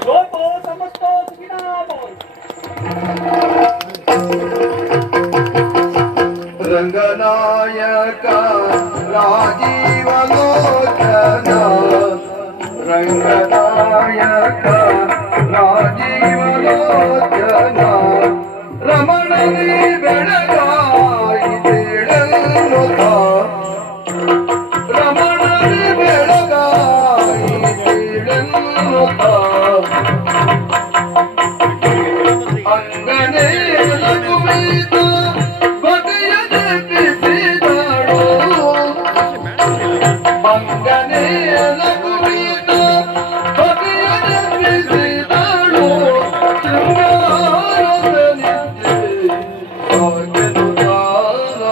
लोको समस्तो सुखिनः भवन्तु। रंगनायक राजीवलोचन रंगनायक राजीवलोचन रमणनी ಬೆಳಗಾಯಿ ತಿಳಿಯುತ್ತ ರಮಣನಿ ಬೆಳಗಾಯಿ ತಿಳಿಯುತ್ತ ಅಂಗನೇ ಲಗುಮಿತ ಬಗೆಯದೆ ಬಿಸಿದಳು ಅಂಗನೇ ಲಗುಮಿತ ಬಗೆಯದೆ ಬಿಸಿದಳು ಶೃಂಗಾರದ ನಿದ್ದೆ ಸಾಗೆದುದಾರ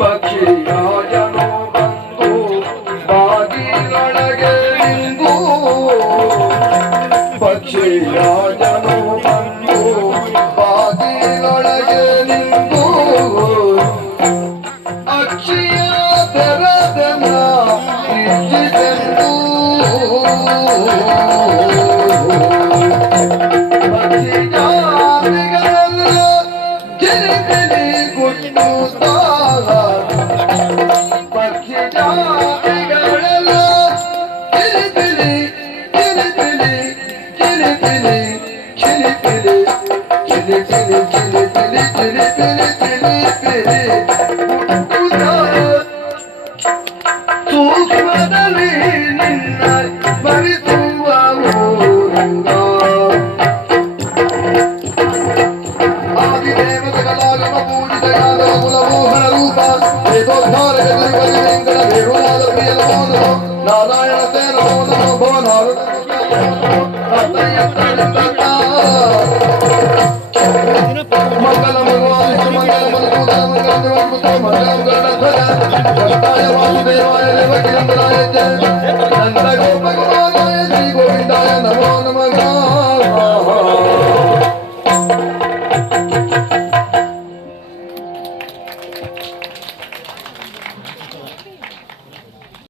ಪಕ್ಷಿಯಾಯನು ಬಂದು ಬಾಗಿಲೊಳಗೆ ನಿಂದು ಪಕ್ಷಿಯಾಯನು ಬಂದು ಬಾಗಿಲೊಳಗೆ ನಿಂದು ಅಕ್ಷಿಯ ತೆರದನ ಇಚ್ಛಿಸೆಂದು ಪಕ್ಷಿ ಜಾತಿಗಳೆಲ್ಲ ಗಿರಿಗಿರಿ ಗುಟ್ಟುತ್ತಾರ ಪಕ್ಷಿ ಜಾತಿಗಳೆಲ್ಲ ಗಿರಿಗಿರಿ ಗಿರಿಗಿರಿ ಗಿರಿಗಿರಿ ಗಿರಿಗಿರಿ ಗಿರಿಗಿರಿ ಗಿರಿಗಿರಿ ಗಿರಿಗಿರಿ ಗಿರಿಗಿರಿ ಗುಟ್ಟುತ್ತಾರ ಸೂಕ್ಷ್ಮದಲ್ಲಿ ನಿನ್ನ ಭರಿಸುವ ರಂಗ ಆದಿದೇವತೆಗಳಾಗಮ ಪೂಜಿತಯಾದ ಕುಲಮೋಹನ ರೂಪ ವೇದೋದ್ಧಾರಕ ದುರ್ಗತಿ ವೆಂಕಟ ವೇಣುನಾದ ಪ್ರಿಯ ನಮೋ ನಮೋ ನಾರಾಯಣ ತೇ ನಮೋ ನಮೋ ಭವನಾರದ ಮಂಗಲ ಭಗವಾನ್ ಮಂಗಲ ಮಧುಸೂದನ ಮಂಗಲ ದೇವಸ್ಮೃತ ಮಂಗಲಂ ಗರುಡಧ್ವಜ ಕಷ್ಟಾಯ ವಾಸುದೇವಾಯ ದೇವಕಿ ನಂದನಾಯ ಚ ನಂದ ಗೋಪ ಕುಮಾರಾಯ ಶ್ರೀ ಗೋವಿಂದಾಯ ನಮೋ ನಮಃ